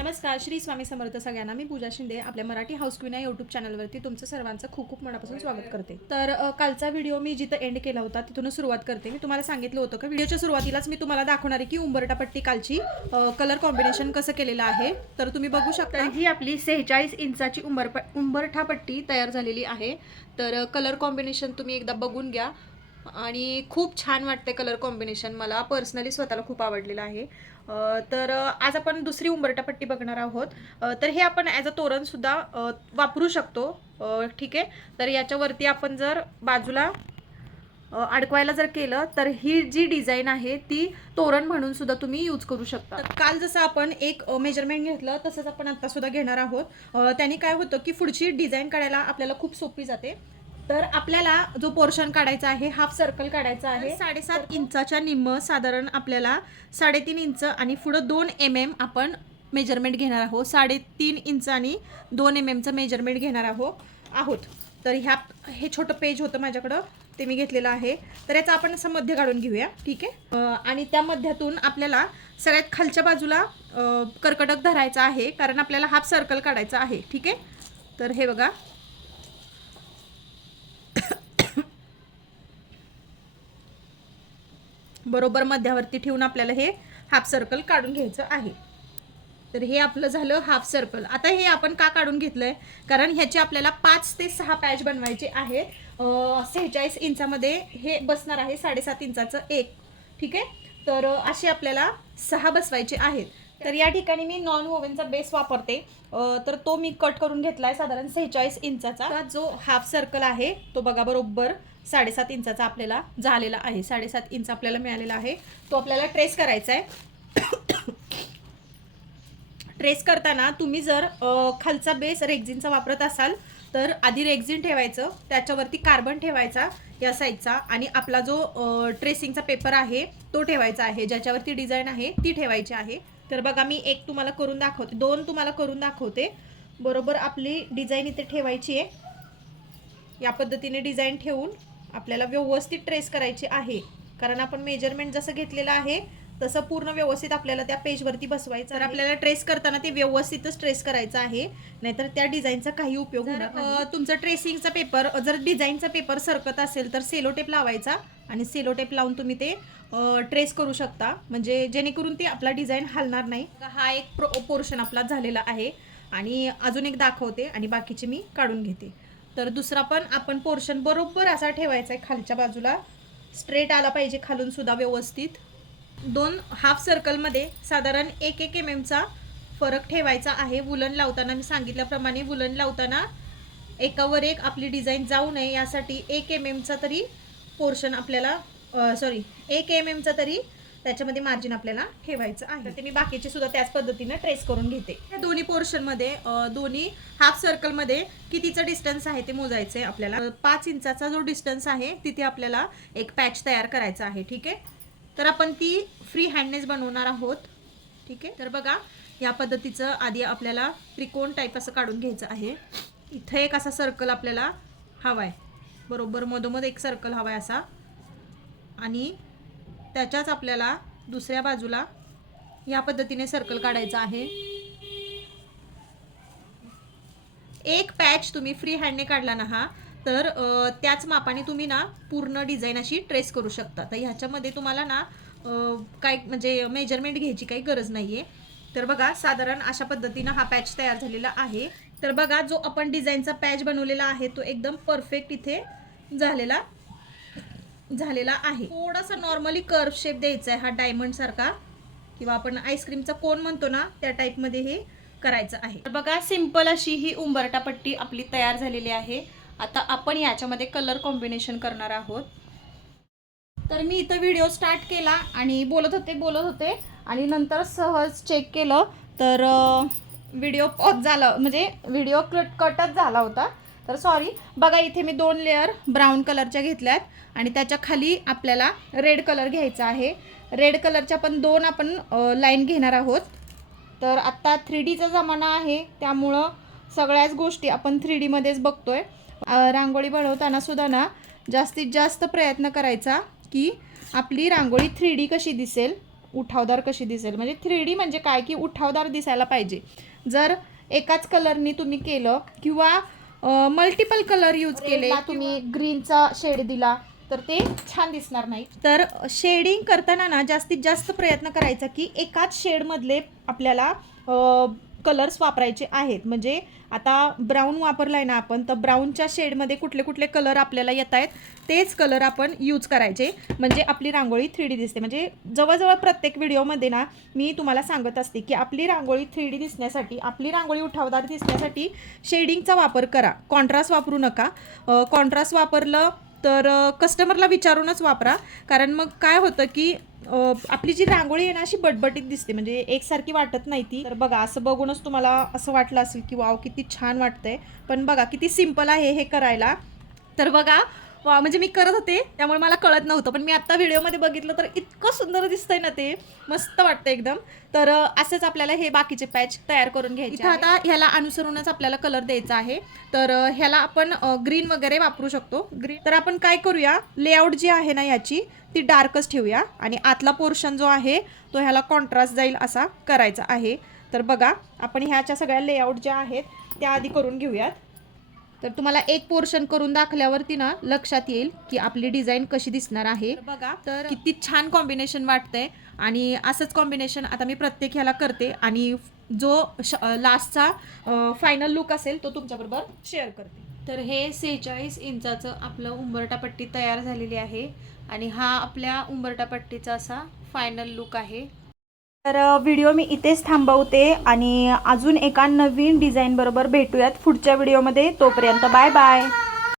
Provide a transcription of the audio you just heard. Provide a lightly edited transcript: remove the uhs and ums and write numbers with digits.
नमस्कार, श्री स्वामी समर्थ सगळ्यांना. मी पूजा शिंदे आपल्या मराठी हाऊस क्वीन या यूट्यूब चॅनलवरती तुमचं सर्वांचं खूप खूप मनापासून स्वागत करते. तर कालचा व्हिडिओ मी जिथं एंड केला होता तिथूनच सुरुवात करते. मी तुम्हाला सांगितलं होतं का व्हिडिओच्या सुरुवातीलाच मी तुम्हाला दाखवणार आहे की उंबरठा पट्टी कालची कलर कॉम्बिनेशन कसं केलेलं आहे. तर तुम्ही बघू शकता ही आपली 46 इंचाची उंबरठा पट्टी तयार झालेली आहे. तर कलर कॉम्बिनेशन तुम्ही एकदा बघून घ्या आणि खूप छान वाटते कलर कॉम्बिनेशन. मला पर्सनली स्वतःला खूप आवडलेलं आहे. तर आज आपण दुसरी उंबरठा पट्टी बघणार आहोत. तर हे आपण ॲज अ तोरणसुद्धा वापरू शकतो. ठीक आहे. तर याच्यावरती आपण जर बाजूला अडकवायला जर केलं तर ही जी डिझाईन आहे ती तोरण म्हणून सुद्धा तुम्ही यूज करू शकता. तर काल जसं आपण एक मेजरमेंट घेतलं तसंच आपण आता सुद्धा घेणार आहोत. त्यांनी काय होतं की पुढची डिझाईन काढायला आपल्याला खूप सोपी जाते. तर आपल्याला जो पोर्शन काढायचा आहे हाफ सर्कल काढायचा आहे 7.5 इंचाच्या निम्म, साधारण आपल्याला 3.5 इंच आणि पुढं 2 mm आपण मेजरमेंट घेणार आहोत. 3.5 इंच आणि 2 mmचं मेजरमेंट घेणार आहोत. तर हे छोटं पेज होतं माझ्याकडं, ते मी घेतलेलं आहे. तर याचा आपण असं मध्य काढून घेऊया. ठीक आहे. आणि त्या मध्यातून आपल्याला सगळ्यात खालच्या बाजूला कर्कटक धरायचा आहे, कारण आपल्याला हाफ सर्कल काढायचा आहे. ठीक आहे. तर हे बघा, बरोबर मध्यावरती ठेवून आपल्याला हे हाफ सर्कल काढून घ्यायचं आहे. तर हे आपलं झालं हाफ सर्कल. आता हे आपण का काढून घेतलंय, कारण ह्याचे आपल्याला 5 ते 6 पॅच बनवायचे आहेत. 46 इंचामध्ये हे बसणार आहे 7.5 इंचाचं एक. ठीक आहे. तर असे आपल्याला 6 बसवायचे आहेत. तर या ठिकाणी मी नॉन वोव्हनचा बेस वापरते. तर तो मी कट करून घेतलाय साधारण 46 इंचाचा. जो हाफ सर्कल आहे तो बघा बरोबर 7.5 इंचाचा आपल्याला झालेला आहे. 7.5 इंच आपल्याला मिळालेला आहे. तो आपल्याला ट्रेस करायचा आहे. ट्रेस करताना तुम्ही जर खालचा बेस रेक्झिनचा वापरत असाल तर आधी रेक्झिन ठेवायचं, त्याच्यावरती कार्बन ठेवायचा या साईडचा, आणि आपला जो ट्रेसिंगचा पेपर आहे तो ठेवायचा आहे, ज्याच्यावरती डिझाईन आहे ती ठेवायची आहे. तर बघा, मी एक तुम्हाला करून दाखवते, 2 तुम्हाला करून दाखवते. बरोबर आपली डिझाईन इथे ठेवायची आहे. या पद्धतीने डिझाईन ठेवून आपल्याला व्यवस्थित ट्रेस करायची आहे, कारण आपण मेजरमेंट जसं घेतलेलं आहे तसं पूर्ण व्यवस्थित आपल्याला त्या पेजवरती बसवायचं. तर आपल्याला ट्रेस करताना ते व्यवस्थितच ट्रेस करायचं आहे, नाहीतर त्या डिझाईनचा काही उपयोग होणार नाही. तुमचं ट्रेसिंगचा पेपर जर डिझाईनचा पेपर सरकत असेल तर सेलो टेप लावायचा आणि सेलो टेप लावून तुम्ही ते ट्रेस करू शकता, म्हणजे जेणेकरून ते आपला डिझाईन हलणार नाही. हा एक पोर्शन आपला झालेला आहे आणि अजून एक दाखवते आणि बाकीचे मी काढून घेते. तर दुसरा पण आपण पोर्शन बरोबर असा ठेवायचा आहे, खालच्या बाजूला स्ट्रेट आला पाहिजे, खालून सुद्धा व्यवस्थित. 2 हाफ सर्कलमध्ये साधारण 1 mmचा फरक ठेवायचा आहे. वुलन लावताना मी सांगितल्याप्रमाणे वुलन लावताना एकावर एक आपली डिझाईन जाऊ नये यासाठी 1 mmचा तरी पोर्शन आपल्याला 1 mmचा तरी त्याच्यामध्ये मार्जिन आपल्याला ठेवायचं आहे. तर ते मी बाकीचे सुद्धा त्याच पद्धतीने ट्रेस करून घेते. या दोन्ही पोर्शनमध्ये दोन्ही हाफ सर्कलमध्ये कितीचं डिस्टन्स आहे ते मोजायचं आहे आपल्याला. 5 इंचाचा जो डिस्टन्स आहे तिथे आपल्याला एक पॅच तयार करायचा आहे. ठीक आहे. तर आपण ती फ्री हँडनेच बनवणार आहोत. ठीक आहे. तर बघा, या पद्धतीचं आधी आपल्याला त्रिकोण टाईप असं काढून घ्यायचं आहे. इथं एक असा सर्कल आपल्याला हवा आहे, बरोबर मधोमध एक सर्कल हवा आहे असा, आणि त्याच्याच आपल्याला दुसऱ्या बाजूला या पद्धतीने सर्कल काढायचा आहे. एक पॅच तुम्ही फ्री हँडने काढला ना हा, तर त्याच मापाने तुम्ही ना पूर्ण डिझाईन अशी ट्रेस करू शकता. तर ह्याच्यामध्ये तुम्हाला ना काय म्हणजे मेजरमेंट घ्यायची काही गरज नाही आहे. तर बघा, साधारण अशा पद्धतीनं हा पॅच तयार झालेला आहे. तर बघा, जो आपण डिझाईनचा पॅच बनवलेला आहे तो एकदम परफेक्ट इथे झालेला आहे. थोडासा नॉर्मली कर्व शेप द्यायचा आहे, हा डायमंड सारखा, किंवा आपण आईस्क्रीमचा कोन म्हणतो ना त्या टाईपमध्ये हे करायचं आहे. तर बघा, सिंपल अशी ही उंबरठा पट्टी आपली तयार झालेली आहे. आता आपण याच्यामध्ये कलर कॉम्बिनेशन करणार आहोत. तर मी इथं व्हिडिओ स्टार्ट केला आणि बोलत होते आणि नंतर सहज चेक केलं तर व्हिडिओ पॉज झाला, म्हणजे व्हिडिओ कटच झाला होता. तर सॉरी. बघा, इथे मी 2 लेअर ब्राऊन कलरच्या घेतल्यात आणि त्याच्या खाली आपल्याला रेड कलर घ्यायचा आहे. रेड कलरच्या पण 2 आपण लाईन घेणार आहोत. तर आत्ता 3Dचा जमाना आहे, त्यामुळं सगळ्याच गोष्टी आपण 3Dमध्येच बघतोय. रांगोळी बनवताना सुद्धा ना जास्तीत जास्त प्रयत्न करायचा की आपली रांगोळी 3D कशी दिसेल उठावदार कशी दिसेल. म्हणजे 3D म्हणजे काय की उठावदार दिसायला पाहिजे. जर एकाच कलरनी तुम्ही केलं किंवा मल्टिपल कलर यूज केले, तुम्ही ग्रीनचा शेड दिला तर ते छान दिसणार नाही. तर शेडिंग करताना ना जास्तीत जास्त प्रयत्न करायचा की एकाच शेडमधले आपल्याला कलर्स वापरायचे आहेत. म्हणजे आता ब्राऊन वापरलाय ना आपण, तर ब्राऊनच्या शेडमध्ये कुठले कुठले कलर आपल्याला येत आहेत तेच कलर आपण यूज करायचे. म्हणजे आपली रांगोळी 3D दिसते. म्हणजे जवळजवळ प्रत्येक व्हिडिओमध्ये ना मी तुम्हाला सांगत असते की आपली रांगोळी 3D दिसण्यासाठी, आपली रांगोळी उठावदार दिसण्यासाठी शेडिंगचा वापर करा. कॉन्ट्रास्ट वापरू नका. कॉन्ट्रास्ट वापरलं तर कस्टमरला विचारूनच वापरा. कारण मग काय होतं की आपली जी रांगोळी आहे ना अशी बटबटीत दिसते, म्हणजे एकसारखी वाटत नाही ती. तर बघा, असं बघूनच तुम्हाला असं वाटलं असेल की वाव किती छान वाटतंय, पण बघा किती सिम्पल आहे हे करायला. तर बघा म्हणजे मी करत होते त्यामुळे मला कळत नव्हतं, पण मी आत्ता व्हिडिओमध्ये बघितलं तर इतकं सुंदर दिसतंय ना, ते मस्त वाटतं एकदम. तर असंच आपल्याला हे बाकीचे पॅच तयार करून घ्यायचे. इथं आता ह्याला अनुसरूनच आपल्याला कलर द्यायचा आहे. तर ह्याला आपण ग्रीन वगैरे वापरू शकतो. ग्रीन तर आपण काय करूया, लेआउट जी आहे ना याची ती डार्कच ठेवूया आणि आतला पोर्शन जो आहे तो ह्याला कॉन्ट्रास्ट जाईल असा करायचा आहे. तर बघा, आपण ह्याच्या सगळ्या लेआउट ज्या आहेत त्या आधी करून घेऊयात. तर तुम्हाला एक पोर्शन करून दाखवल्यावरती ना लक्षात येईल की आपली डिझाईन कशी दिसणार आहे. बघा, तर किती छान कॉम्बिनेशन वाटतंय. आणि असंच कॉम्बिनेशन आता मी प्रत्येक ह्याला करते आणि जो लास्टचा फायनल लुक असेल तो तुमच्याबरोबर शेअर करते. तर हे 46 इंचाचं आपलं उंबरटापट्टी तयार झालेली आहे आणि हा आपल्या उंबरटापट्टीचा असा फायनल लुक आहे. तर व्हिडिओ मी इथेच थांबवते आणि अजून एका नवीन डिझाईन बरोबर भेटूयात पुढच्या व्हिडिओमध्ये. तोपर्यंत बाय बाय.